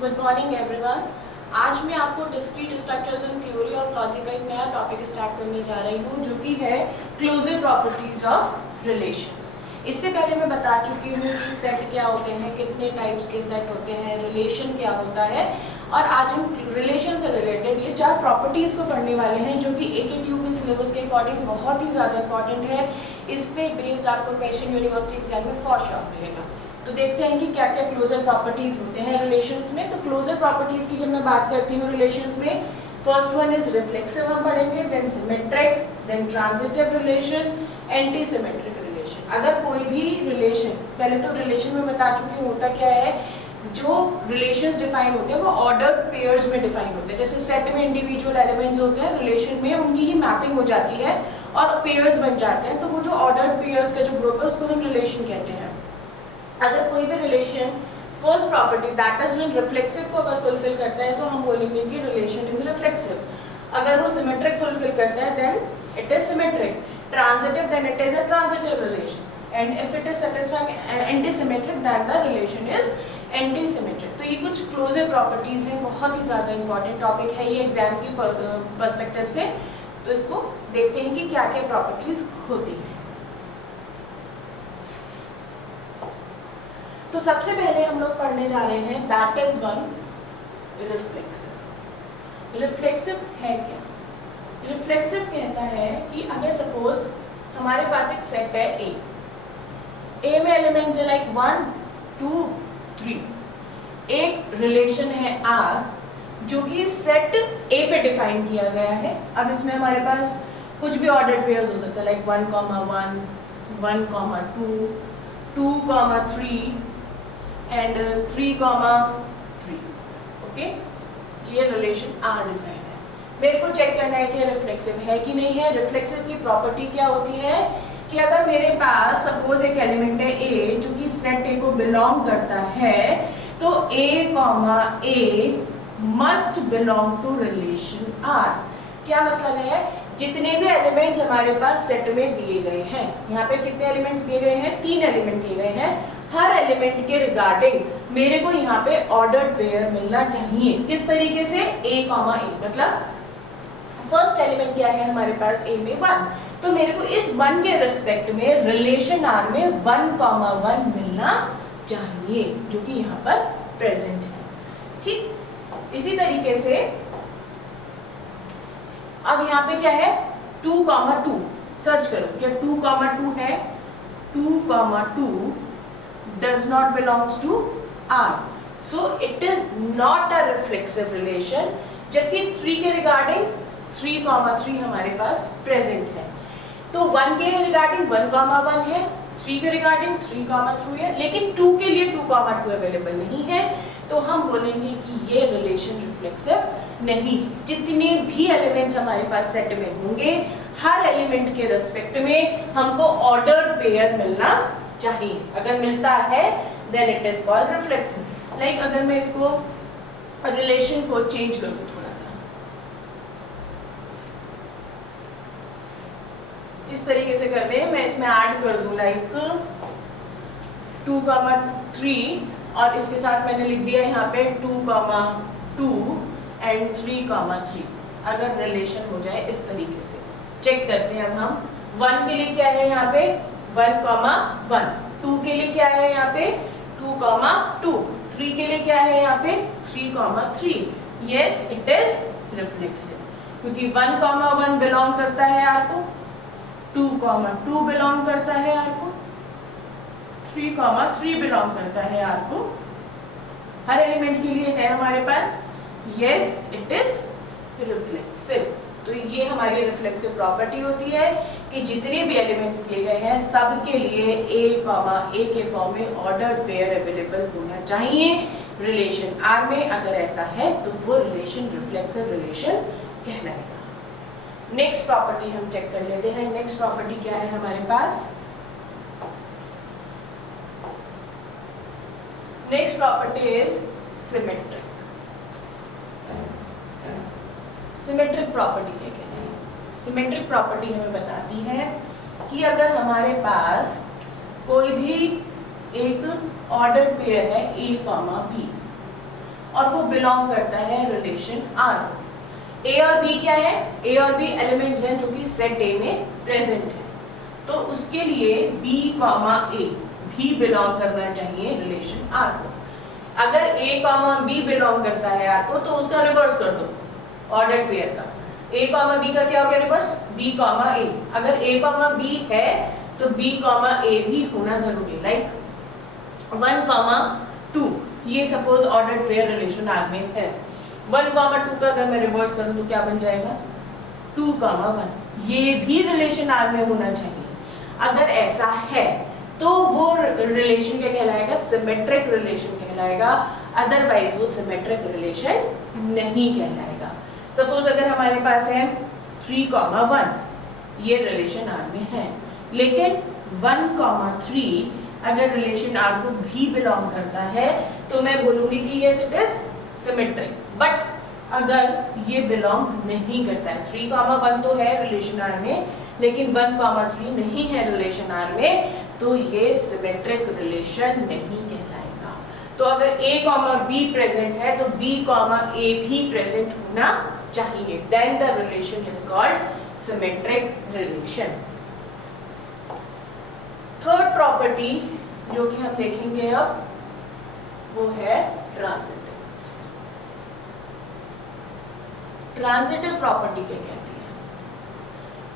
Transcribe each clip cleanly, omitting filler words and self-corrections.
Good morning everyone. आज मैं आपको discrete structures and theory of logic का एक नया टॉपिक स्टार्ट करने जा रही हूँ, जो कि है क्लोजर प्रॉपर्टीज ऑफ रिलेशंस। इससे पहले मैं बता चुकी हूँ कि सेट क्या होते हैं, कितने टाइप्स के सेट होते हैं, रिलेशन क्या होता है, और आज हम रिलेशन से रिलेटेड ये 4 प्रॉपर्टीज़ को पढ़ने वाले हैं, जो कि AKTU के सिलेबस के अकॉर्डिंग बहुत ही ज़्यादा इंपॉर्टेंट है। इस पे बेस्ड आपको क्वेश्चन यूनिवर्सिटी एग्जाम में फॉर श्योर मिलेगा। तो देखते हैं कि क्या क्या क्लोजर प्रॉपर्टीज होते हैं रिलेशंस में। तो क्लोजर प्रॉपर्टीज की जब मैं बात करती हूँ रिलेशंस में, फर्स्ट वन इज रिफ्लेक्सिव हम पढ़ेंगे, then symmetric, then transitive relation, anti symmetric relation. अगर कोई भी रिलेशन, पहले तो रिलेशन में बता चुकी हूँ होता क्या है, जो रिलेशंस डिफाइन होते हैं वो ऑर्डर्ड पेयर्स में डिफाइन होते हैं। जैसे सेट में इंडिविजुअल एलिमेंट्स होते हैं, रिलेशन में उनकी ही मैपिंग हो जाती है और पेयर्स बन जाते हैं। तो वो जो ऑर्डर्ड पेयर्स का जो ग्रुप है उसको हम रिलेशन कहते हैं। अगर कोई भी relation first property that is when reflexive को अगर फुलफिल करता है तो हम बोलेंगे कि रिलेशन इज रिफ्लेक्सिव। अगर वो सिमेट्रिक फुलफिल करता है then it is symmetric, transitive then it is a transitive relation, and if it is satisfying anti symmetric then the relation is anti symmetric. तो ये कुछ क्लोजर प्रॉपर्टीज हैं, बहुत ही ज़्यादा इंपॉर्टेंट टॉपिक है ये एग्जाम की पर्सपेक्टिव से। तो इसको देखते हैं कि क्या क्या प्रॉपर्टीज होती हैं। तो सबसे पहले हम लोग पढ़ने जा रहे हैं that is one reflexive. Reflexive है क्या? रिफ्लेक्सिव कहता है कि अगर सपोज हमारे पास एक सेट है ए में एलिमेंट्स है लाइक 1 2 3, एक रिलेशन है R जो कि सेट A पे डिफाइन किया गया है। अब इसमें हमारे पास कुछ भी ऑर्डर्ड पेयर्स हो सकता है लाइक 1, 1, 2, 2, 3 एंड 3, 3। ओके, ये रिलेशन R डिफाइन है। मेरे को चेक करना है कि रिफ्लेक्सिव है कि नहीं है। रिफ्लेक्सिव की प्रॉपर्टी क्या होती है कि अगर मेरे पास सपोज एक एलिमेंट है A जो कि सेट A को बिलोंग करता है, तो A, must belong to relation R। क्या मतलब है? जितने भी एलिमेंट्स हमारे पास सेट में दिए गए हैं, यहाँ पे कितने एलिमेंट्स दिए गए हैं? 3 एलिमेंट दिए गए हैं। हर एलिमेंट के रिगार्डिंग मेरे को यहाँ पे ऑर्डर्ड पेयर मिलना चाहिए। किस तरीके से? A, मतलब फर्स्ट एलिमेंट क्या है हमारे पास A में 1, तो मेरे को इस 1 के रिस्पेक्ट में रिलेशन R में 1, 1 मिलना चाहिए, जो कि यहाँ पर प्रेजेंट है। ठीक, इसी तरीके से अब यहाँ पे क्या है? 2, 2 सर्च करो, क्या 2, 2 है? 2, 2 does not belongs to R, so it is not a reflexive relation। जबकि 3 के रिगार्डिंग 3, 3 हमारे पास प्रेजेंट है। तो 1 के रिगार्डिंग 1, 1 है, 3 के रिगार्डिंग 3, 3 है, लेकिन 2 के लिए 2, 2 अवेलेबल नहीं है। तो हम बोलेंगे कि ये रिलेशन रिफ्लेक्सिव नहीं। जितने भी एलिमेंट्स हमारे पास सेट में होंगे, हर एलिमेंट के रिस्पेक्ट में हमको ऑर्डर्ड पेयर मिलना चाहिए। अगर मिलता है then it is called reflexive. Like अगर मैं इसको रिलेशन को चेंज करूँ थोड़ा सा, इस तरीके से करते हैं, मैं इसमें ऐड कर दूं लाइक 2, 3 और इसके साथ मैंने लिख दिया यहाँ पे 2, 2 एंड 3, 3। अगर रिलेशन हो जाए इस तरीके से, चेक करते हैं। अब हम 1 के लिए क्या है यहाँ पे? 1, 1। 2 के लिए क्या है यहाँ पे? 2, 2। 3 के लिए क्या है यहाँ पे? 3, 3। यस, इट इज रिफ्लेक्सिव, क्योंकि 1, 1 बिलोंग करता है R को, 2, 2 बिलोंग करता है R को, 3, 3 बिलोंग करता है R को। हर एलिमेंट के लिए है हमारे पास। Yes, it is reflexive. तो ये हमारी रिफ्लेक्सिव प्रॉपर्टी होती है कि जितने भी एलिमेंट्स दिए गए हैं सब के लिए A के फॉर्म में ऑर्डर्ड पेयर अवेलेबल होना चाहिए रिलेशन R में। अगर ऐसा है तो वो रिलेशन रिफ्लेक्सिव रिलेशन कहलाएगा। नेक्स्ट प्रॉपर्टी हम चेक कर लेते हैं। नेक्स्ट प्रॉपर्टी क्या है हमारे पास? Next property is symmetric. Symmetric property क्या कहते हैं? सिमेट्रिक प्रॉपर्टी हमें बताती है कि अगर हमारे पास कोई भी एक ऑर्डर्ड पेयर है A, B, और वो बिलोंग करता है रिलेशन R को। A और B क्या है? A और B एलिमेंट्स हैं जो कि सेट A में प्रेजेंट है, तो उसके लिए B कॉमा A भी बिलोंग करना चाहिए रिलेशन R को। अगर A कॉमा B बिलोंग करता है R को तो उसका रिवर्स कर दो ऑर्डर्ड पेयर का। A कॉमा B का क्या हो गया रिवर्स? B comma A। अगर A कॉमा B है तो B कॉमा A भी होना जरूरी, लाइक 1 कॉमा 2, ये suppose ordered pair relation R में है। 1 कॉमा 2 का अगर मैं रिवर्स करूं तो क्या बन जाएगा? 2 कॉमा 1, ये भी रिलेशन R में होना चाहिए। अगर ऐसा है तो वो रिलेशन क्या कहलाएगा? सिमेट्रिक रिलेशन कहलाएगा, अदरवाइज वो सिमेट्रिक रिलेशन नहीं कहलाएगा। सपोज अगर हमारे पास है 3 कॉमा 1, ये रिलेशन R में है, लेकिन 1 कॉमा 3 अगर रिलेशन R को भी बिलोंग करता है तो मैं बोलूंगी कि ये इट इज सिमेट्रिक। बट अगर ये बिलोंग नहीं करता है, 3 कॉमा 1 तो है रिलेशन R में, लेकिन 1 कॉमा 3 नहीं है रिलेशन R में, तो ये सिमेट्रिक रिलेशन नहीं कहलाएगा। तो अगर A कॉमा B प्रेजेंट है तो B कॉमा A भी प्रेजेंट होना चाहिए, then the relation is called symmetric relation. Third property जो कि हम देखेंगे अब वो है ट्रांजिटिव। ट्रांजिटिव प्रॉपर्टी क्या कहती है?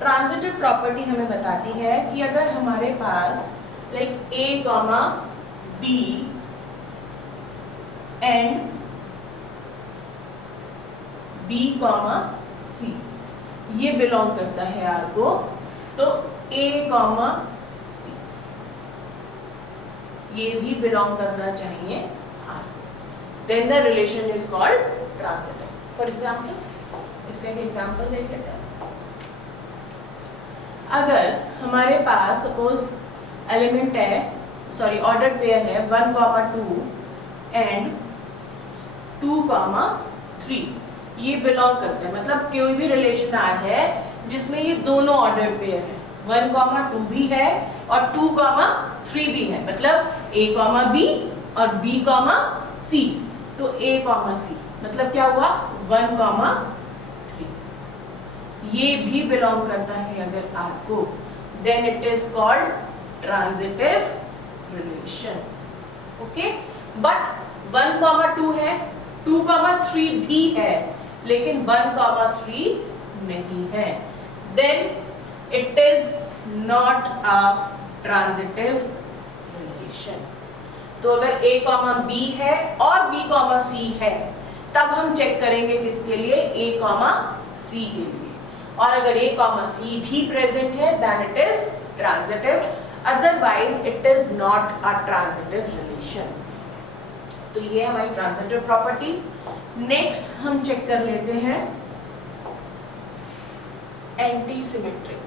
ट्रांजिटिव प्रॉपर्टी हमें बताती है कि अगर हमारे पास like A comma B and B comma C ये बिलोंग करता है R को, तो A कॉमा C ये भी बिलोंग करना चाहिए R को, then the relation is called transitive. For example, इसका एक एग्जाम्पल देख लेते हैं। अगर हमारे पास सपोज एलिमेंट है, सॉरी ऑर्डर्ड पेयर है 1 कॉमा 2 एंड 2 कॉमा 3, ये बिलोंग करते हैं, मतलब कोई भी रिलेशन R है जिसमें ये दोनों ऑर्डर्ड पेयर है, 1 कॉमा 2 भी है और 2 कॉमा 3 भी है, मतलब A कॉमा B और B कॉमा C, तो A कॉमा C मतलब क्या हुआ? 1 कॉमा 3, ये भी बिलोंग करता है अगर R को, then it is called transitive relation. Okay, but 1 comma 2 है, 2 कॉमा 3 भी है, लेकिन 1 कॉमा 3 नहीं है, then it is not a transitive relation. तो अगर A कॉमा B है और B कॉमा C है तब हम चेक करेंगे किसके लिए? A कॉमा C के लिए, और अगर A कॉमा C भी प्रेजेंट है then it is transitive, otherwise it is not a transitive relation. तो ये हमारी ट्रांजिटिव प्रॉपर्टी। नेक्स्ट हम चेक कर लेते हैं एंटी सिमेट्रिक।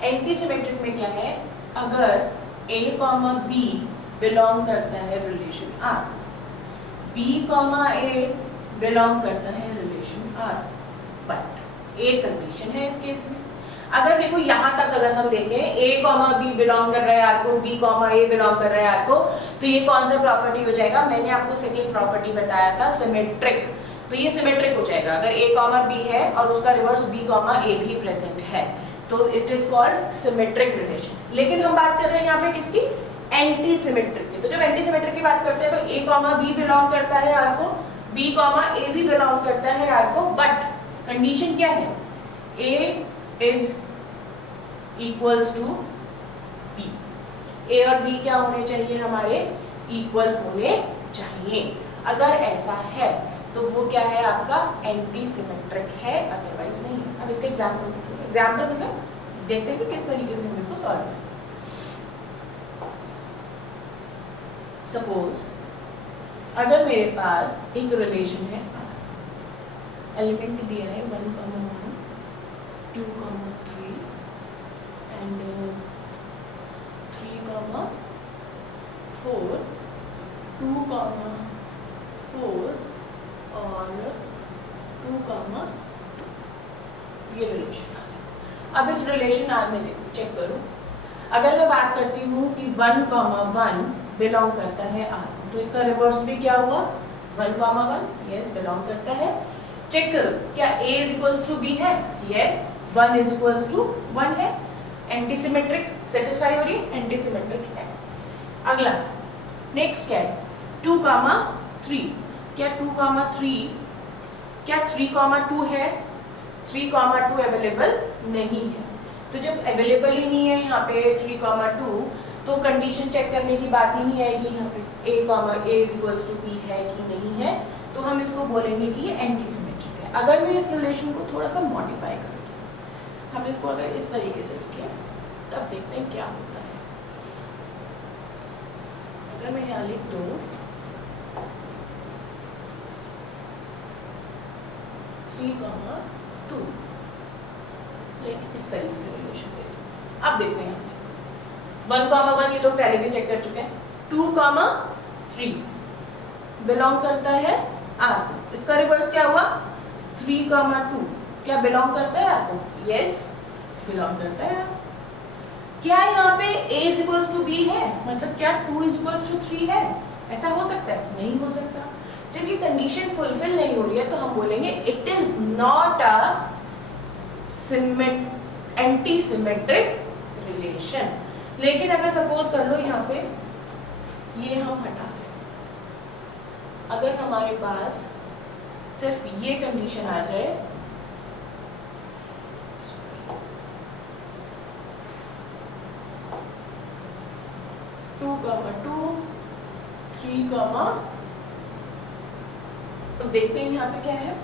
एंटी सिमेट्रिक में क्या है? अगर A कॉमा B बिलोंग करता है relation R, B comma A belong करता है रिलेशन R, बट एक कंडीशन है इस केस में। अगर देखो यहाँ तक अगर हम देखें A कॉमा B बिलोंग कर रहा है R को, B कॉमा A बिलोंग कर रहा है R को, तो ये कौन सा प्रॉपर्टी हो जाएगा? मैंने आपको सेकेंड प्रॉपर्टी बताया था सिमेट्रिक, तो ये सिमेट्रिक हो जाएगा अगर A कॉमा B है और उसका रिवर्स B कॉमा A भी प्रेजेंट है, तो it is called symmetric relation. लेकिन हम बात कर रहे हैं यहाँ पे किसकी? एंटी सिमेट्रिक की। तो जब एंटी सिमेट्रिक की बात करते हैं तो A कॉमा B बिलोंग करता है R को, B कॉमा A भी बिलोंग करता है R को, बट कंडीशन क्या है? A is equals to B, A और B क्या होने चाहिए? हमारे इक्वल होने चाहिए। अगर ऐसा है तो वो क्या है? आपका एंटी सिमेट्रिक है, अदरवाइज नहीं है। अब इसका एग्जाम्पल मतलब देखते हैं कि किस तरीके से हम इसको सॉल्व करें। सपोज अगर मेरे पास एक रिलेशन है, एलिमेंट दिया है 1 कॉमा 1, 2 कॉमा 3 एंड 3 कॉमा 4 2,4 और 2, ये रिलेशन आ रहा है। अब इस रिलेशन आर में देखो, चेक करो। अगर मैं बात करती हूँ कि 1,1 बिलोंग करता है आर, तो इसका रिवर्स भी क्या हुआ? 1,1 यस बिलोंग करता है। चेक करो, क्या A is equals to B है? यस। 1 इज इक्वल्स टू 1 है। एंटीसिमेट्रिक सेटिस्फाई हो रही है, एंटीसिमेट्रिक है। अगला नेक्स्ट क्या है? 2,3, क्या 2,3 क्या 3,2 है? 3,2 अवेलेबल नहीं है। तो जब अवेलेबल ही नहीं है यहाँ पे 3,2, तो कंडीशन चेक करने की बात ही नहीं आएगी यहाँ पे। A is equals to B है कि नहीं है, तो हम इसको बोलेंगे कि ये एंटीसिमेट्रिक है। अगर मैं इस रिलेशन को थोड़ा सा मॉडिफाई करूँ, हम इसको अगर इस तरीके से लिखें, तब देखते हैं क्या होता है। अगर मैं यहाँ लिख दूँ 3,2, इस तरीके से रिलेशन दे दूँ। अब देखते हैं 1,1 ये तो पहले भी चेक कर चुके हैं। 2,3 बिलोंग करता है आर को। इसका रिवर्स क्या हुआ? 3,2 क्या बिलोंग करता है आर को? यस बिलोंग करता है। क्या यहाँ पे A is equals to B है? मतलब क्या 2 इज इक्वल्स टू 3 है? ऐसा हो सकता है? नहीं हो सकता। जब ये कंडीशन फुलफिल नहीं हो रही है, तो हम बोलेंगे it is not a antisymmetric relation. लेकिन अगर सपोज कर लो यहाँ पे ये हम हटा दें, अगर हमारे पास सिर्फ ये कंडीशन आ जाए, 2,2 3, तो देखते हैं यहाँ पे क्या है।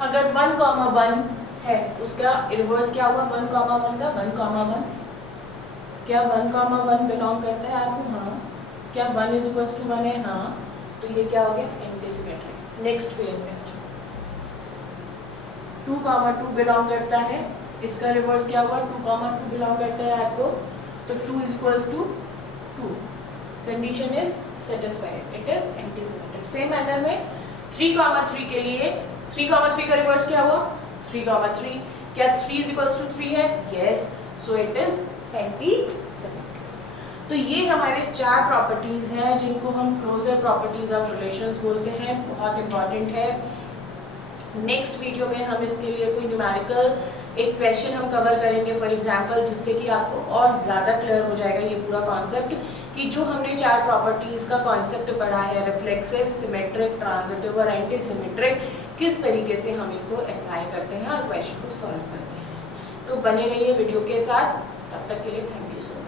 अगर 1,1 है, उसका रिवर्स क्या हुआ? 1,1 का 1,1 क्या 1,1 बिलोंग करता है आपको? हाँ। क्या 1 इज इक्वल्स टू 1 है? हाँ। तो ये क्या हो गया? एंटीसिमेट्रिक। नेक्स्ट पेयर में 2,2 बिलोंग करता है, इसका रिवर्स क्या हुआ? 2,2 बिलोंग करता है आपको, तो 2 is equals to 2, condition is satisfied, it is antisymmetric. Same manner में 3,3 के लिए 3,3 का रिवर्स क्या हुआ? 3,3 क्या 3 इज इक्वल्स टू 3 है? Yes, so it is antisymmetric. तो ये हमारे 4 प्रॉपर्टीज हैं जिनको हम क्लोजर प्रॉपर्टीज ऑफ रिलेशंस बोलते हैं, बहुत इंपॉर्टेंट है। नेक्स्ट वीडियो में हम इसके लिए कोई न्यूमेरिकल एक क्वेश्चन हम कवर करेंगे फॉर एग्जांपल, जिससे कि आपको और ज़्यादा क्लियर हो जाएगा ये पूरा कॉन्सेप्ट कि जो हमने 4 प्रॉपर्टीज़ का कॉन्सेप्ट पढ़ा है, रिफ्लेक्सिव, सिमेट्रिक, ट्रांजिटिव और एंटीसिमेट्रिक, किस तरीके से हम इनको अप्लाई करते हैं और क्वेश्चन को सॉल्व करते हैं। तो बने रहिए वीडियो के साथ, तब तक के लिए थैंक यू सो मच।